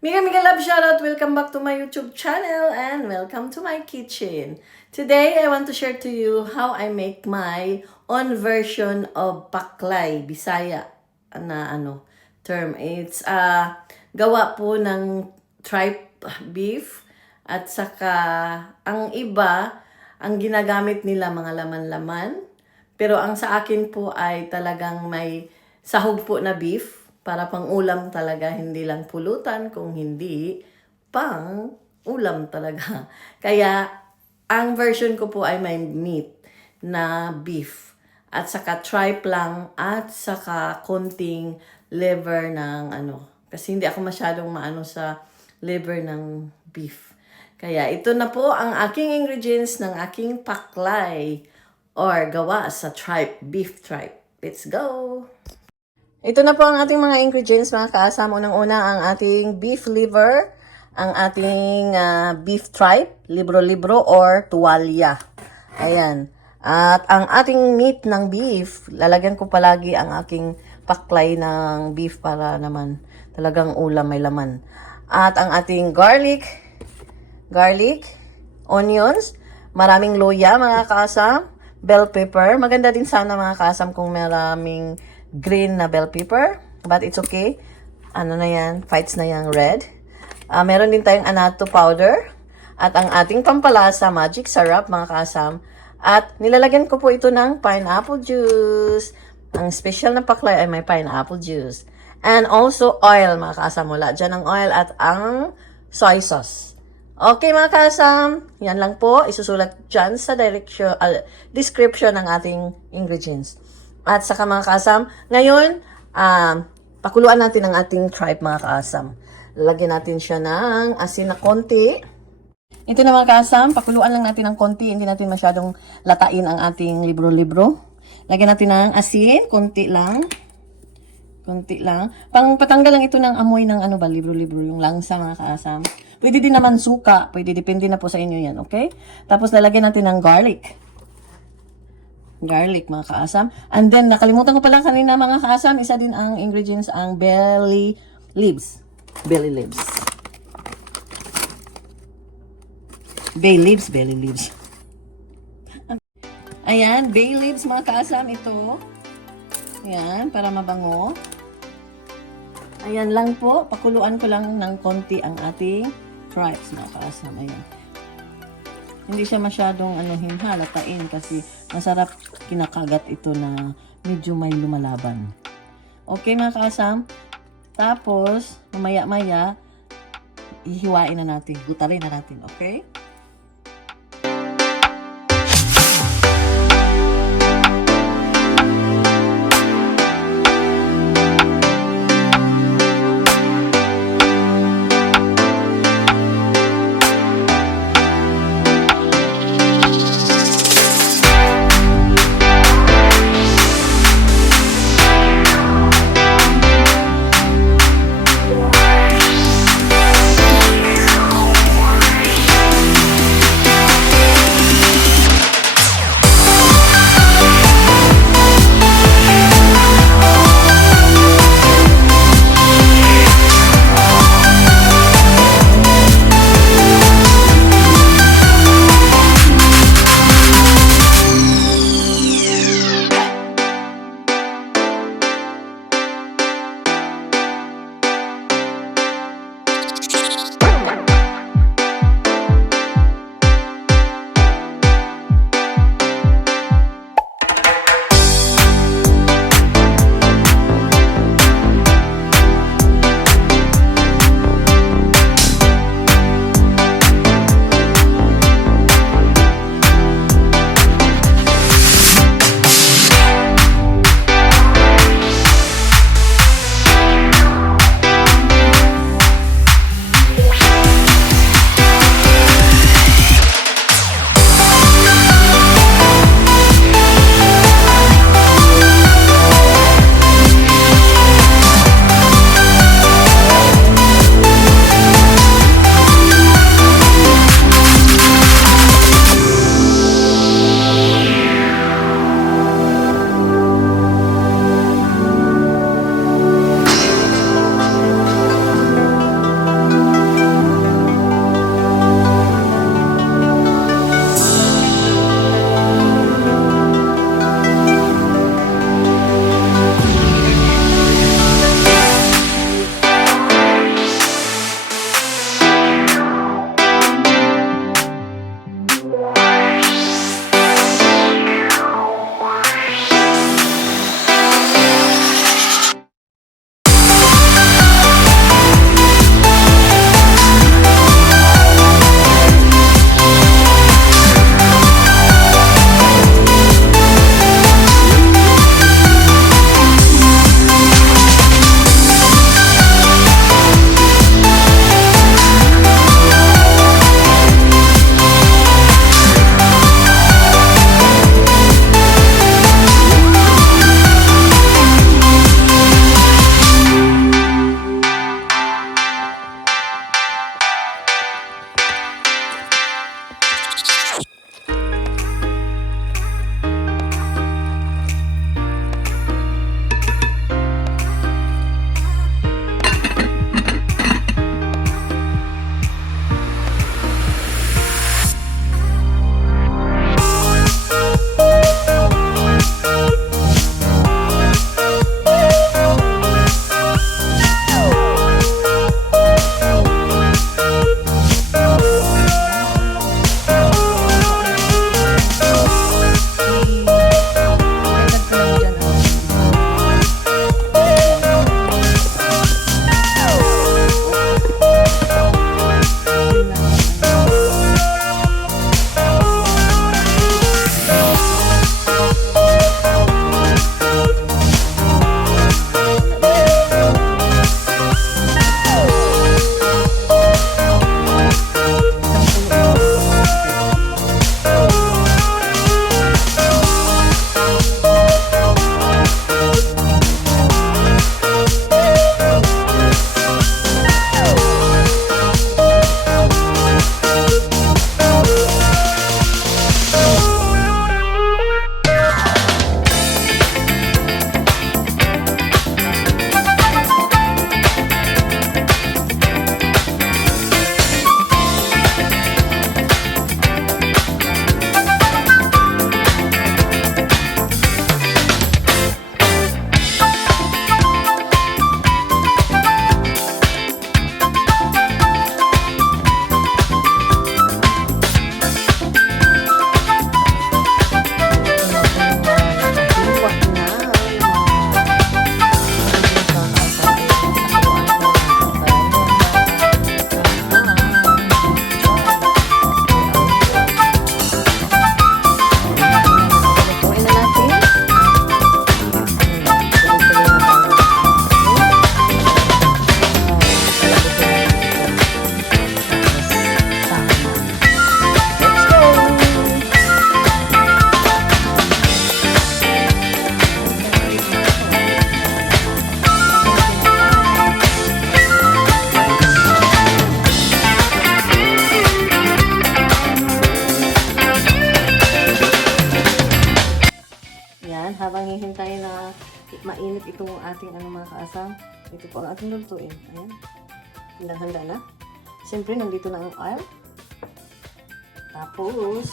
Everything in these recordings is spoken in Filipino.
Mega Mega Love Shoutout! Welcome back to my YouTube channel and welcome to my kitchen. Today, I want to share to you how I make my own version of paklay, Bisaya na term. It's gawa po ng tripe beef at saka ang iba, ang ginagamit nila mga laman-laman. Pero ang sa akin po ay talagang may sahog po na beef. Para pang ulam talaga, hindi lang pulutan, kung hindi, pang ulam talaga. Kaya, ang version ko po ay may meat na beef. At saka tripe lang, at saka konting liver ng Kasi hindi ako masyadong maano sa liver ng beef. Kaya, ito na po ang aking ingredients ng aking paklay or gawa sa tripe, beef tripe. Let's go! Ito na po ang ating mga ingredients, mga kaasam. Unang-una ang ating beef liver, ang ating beef tripe, libro-libro or tuwalya. Ayan. At ang ating meat ng beef, lalagyan ko palagi ang aking paklay ng beef para naman talagang ulam may laman. At ang ating garlic, onions, maraming luya mga kaasam, bell pepper. Maganda din sana mga kaasam kung maraming green na bell pepper, but it's okay. Ano na yan, fights na yung red. Meron din tayong annatto powder. At ang ating pampalasa, magic syrup, mga kasam. At nilalagyan ko po ito ng pineapple juice. Ang special na paklay ay may pineapple juice. And also oil, mga kasam. Wala dyan ang oil at ang soy sauce. Okay, mga kasam. Yan lang po. Isusulat dyan sa description ng ating ingredients. At saka mga kaasam, ngayon, pakuluan natin ang ating tripe mga kaasam. Lalagyan natin siya ng asin na konti. Ito na mga kaasam, pakuluan lang natin ng konti. Hindi natin masyadong latain ang ating libro-libro. Lagyan natin ng asin, konti lang. Konti lang. Patanggal lang ito ng amoy ng libro-libro, yung langsa mga kaasam. Pwede din naman suka. Pwede, depende na po sa inyo yan, okay? Tapos lalagyan natin ng garlic mga kaasam. And then, nakalimutan ko pala kanina mga kaasam, isa din ang ingredients, ang belly leaves. Bay leaves. Ayan, bay leaves mga kaasam, ito. Ayan, para mabango. Ayan lang po, pakuluan ko lang ng konti ang ating tripes mga kaasam. Ayan. Hindi siya masyadong halatain kasi masarap kinakagat ito na medyo may lumalaban. Okay mga kaasam? Tapos, mamaya-maya, ihiwain na natin. Gutarin na natin. Okay? kaasam. Ito po ang ating lutuin. Ayan. Handa na. Siyempre, nandito na ang oil. Tapos,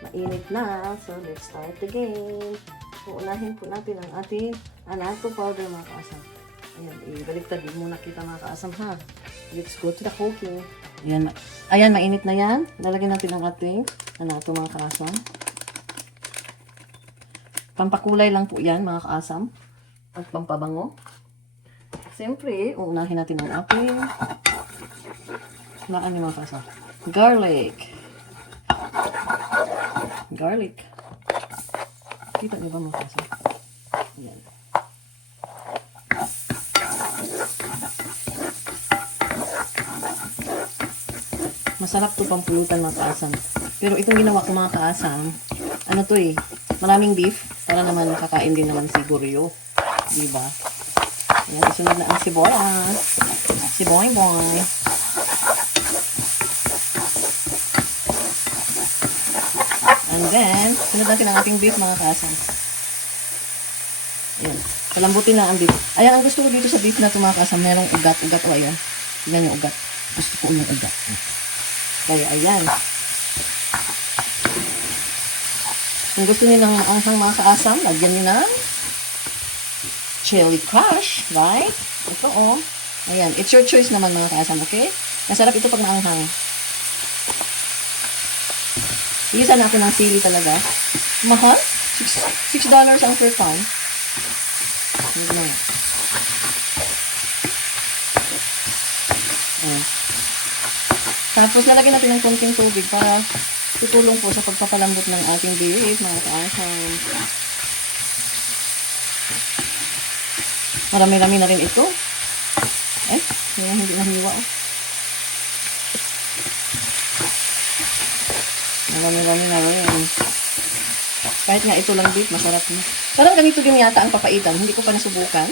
mainit na. So, let's start the game. So, unahin po natin ang ating anato powder mga kaasam. Ayan, ibaliktad muna kita mga kaasam ha. Let's go to the cooking. Ayan, mainit na yan. Lalagyan natin ang ating anato mga kaasam. Pampakulay lang po yan mga kaasam. At pampabango. Siyempre, uunahin natin ang ating mga kaasam. Garlic. Kita niyo ba mga kaasam? Ayan. Masarap to pampulutan mga kaasam. Pero itong ginawa ko mga kaasam, ano to maraming beef. Para naman kakain din naman siguro yun. Diba? Ayan, isunod na ang sibuyas. Siboy-boy. And then, sunod natin ang ating beef mga kaasam. Ayan. Palambutin lang ang beef. Ayan, ang gusto ko dito sa beef na ito mga kaasam, merong ugat. O ayan. Tignan yung ugat. Gusto ko yung ugat. Kaya ayan. Kung gusto niyo ng anghang mga kaasam, lagyan niyo ng chili crush, right? Ito Ayan, it's your choice naman mga kaasam, okay? Masarap ito pag maanghang. Iisa na ako ng sili talaga. Mahal? $6 ang per pound. Ayan. Tapos lalagyan natin ng konting tubig para tutulong po sa pagpapalambot ng ating beef, mga kaasam. Marami-rami na rin ito. Hindi nahiwa. Marami-rami na rin. Kahit nga ito lang beef, masarap na. Parang ganito din yata ang papaitan. Hindi ko pa nasubukan.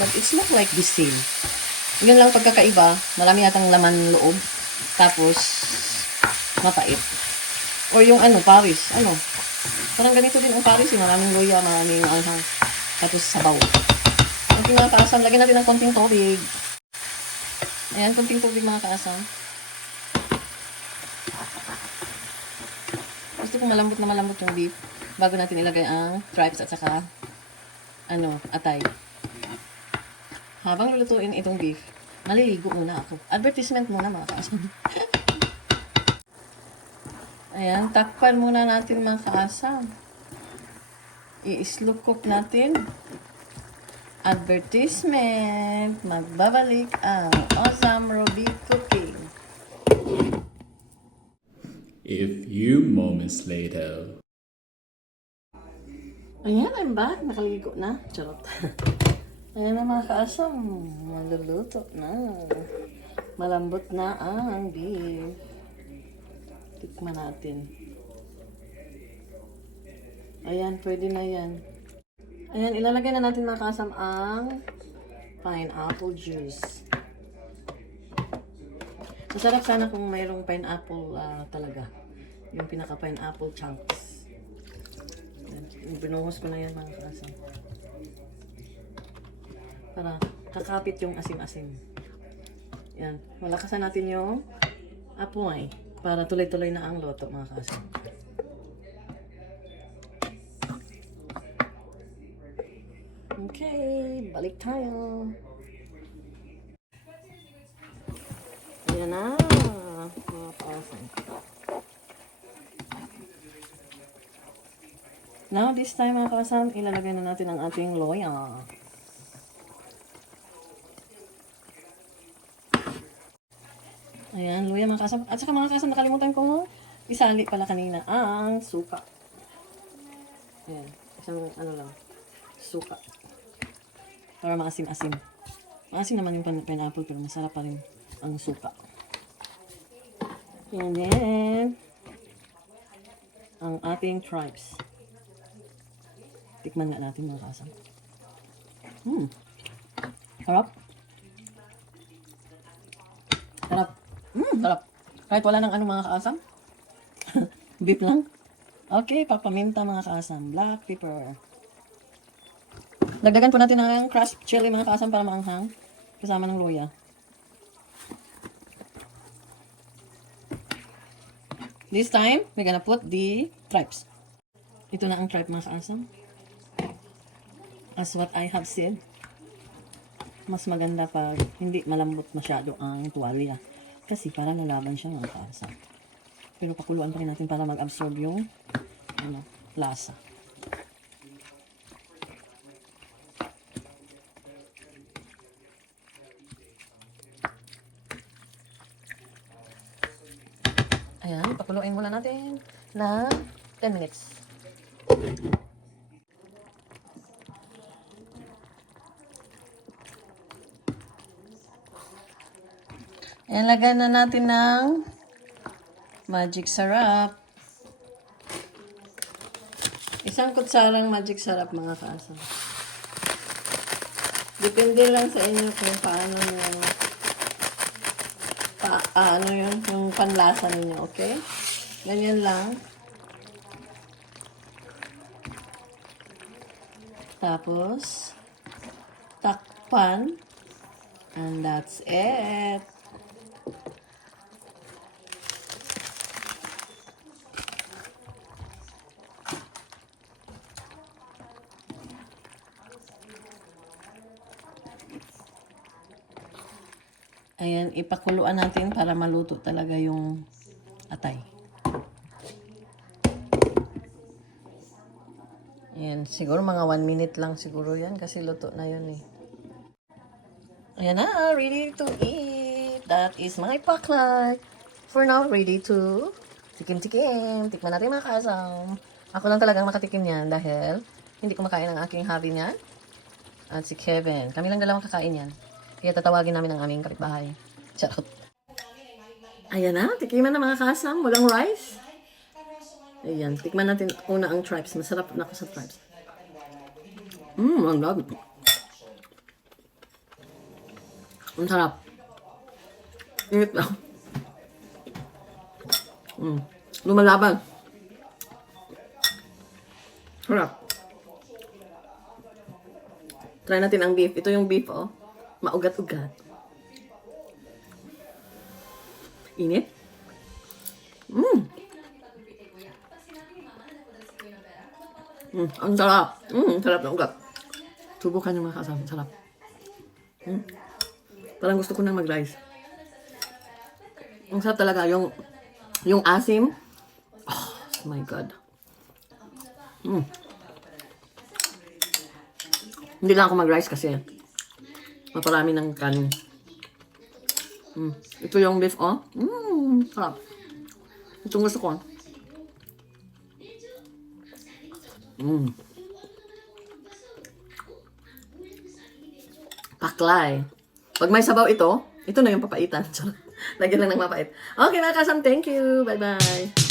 But it's not like the same. Yun lang pagkakaiba. Marami yatang laman loob. Tapos, mapait. Or yung Paris. Parang ganito din ang Paris. Maraming luya, maraming anghang. Tapos sabaw. Okay mga kaasam, lagyan natin ng konting tubig. Ayan, konting tubig mga kaasam. Gusto kong malambot na malambot yung beef. Bago natin ilagay ang tripes at saka atay. Habang lulutuin itong beef, maliligo muna ako. Advertisement muna mga kaasam. Ayan, takpan muna natin mga kaasam. I-slow cook natin. Advertisement. Magbabalik ang Awesome Ruby Cooking. A few moments later. Ayan, I'm back. Nakaligo na. Charot. Ayan na mga kaasam. Maluluto na. Malambot na ang beef. Tikman natin. Ayan, pwede na yan. Ayan, ilalagay na natin mga kaasam ang pineapple juice. Masarap sana kung mayroong pineapple talaga. Yung pinaka-pineapple chunks. Ayan, binuhos ko na yan mga kaasam. Para kakapit yung asim-asim. Ayan, malakasan natin yung apoy. Para tuloy-tuloy na ang loto mga kaasam. Okay, balik tayo. Ayan na, mga kaasam. Now, this time mga kaasam, ilalagay na natin ang ating loya. Ayan, luya mga kasam. At saka mga kasam, nakalimutan ko isali pala kanina ang suka. Ayan, isang lang, suka. Para maasim-asim. Maasim naman yung pineapple pero masarap pa rin ang suka. And then, ang ating tripes. Tikman nga natin mga kasam. Sarap. Sarap. Sarap. Kahit wala ng mga kaasam. Beef lang. Okay, papaminta mga kaasam. Black pepper. Dagdagan po natin ng crushed chili mga kaasam para maanghang. Kasama ng luya. This time, we're gonna put the tripes. Ito na ang tripe mga kaasam. As what I have said, mas maganda pag hindi malambot masyado ang tuwalya. Kasi para lalaban siya mga kaasam. Pero pakuluan pa rin natin para mag-absorb yung lasa. Ayan, pakuluin muna natin na 10 minutes. Ayan, lagyan na natin ng magic sarap. Isang kutsarang magic sarap mga kaasam. Depende lang sa inyo kung paano yung panlasa ninyo, okay? Ganyan lang. Tapos, takpan. And that's it. Ayan, ipakuluan natin para maluto talaga yung atay. Ayan, siguro mga 1 minute lang siguro yan kasi luto na yun eh. Ayan na, ready to eat. That is my paklay. For now, ready to tikim-tikim. Tikman natin mga kasam. Ako lang talagang makatikim yan dahil hindi kumakain ang aking hubby niyan. At si Kevin. Kami lang dalawang kakain yan. Kaya tatawagin namin ang aming kapitbahay. Charot. Ayan na, tikiman na mga kasam. Walang rice. Ayan, tikman natin una ang tripes. Masarap na ako sa tripes. Ang love. Ang sarap. Init lang. Lumalaban. Sarap. Try natin ang beef. Ito yung beef, oh. Maugat-ugat. Init. Ang sarap. Sarap na ugat. Subukan yung mga kasama. Sarap. Parang gusto ko nang mag-rice. Ang sarap talaga. Yung asim. Oh my God. Hindi lang ako mag-rice kasi maparami ng kanin. Ito yung beef, oh. Sarap. Itong gusto ko. Paklay. Pag may sabaw ito na yung papaitan. Lagyan lang ng mapait. Okay mga kasam, thank you. Bye-bye.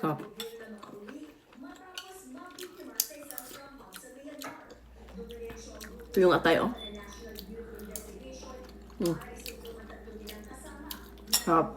Sarap. Ito yung atay, oh. Sarap.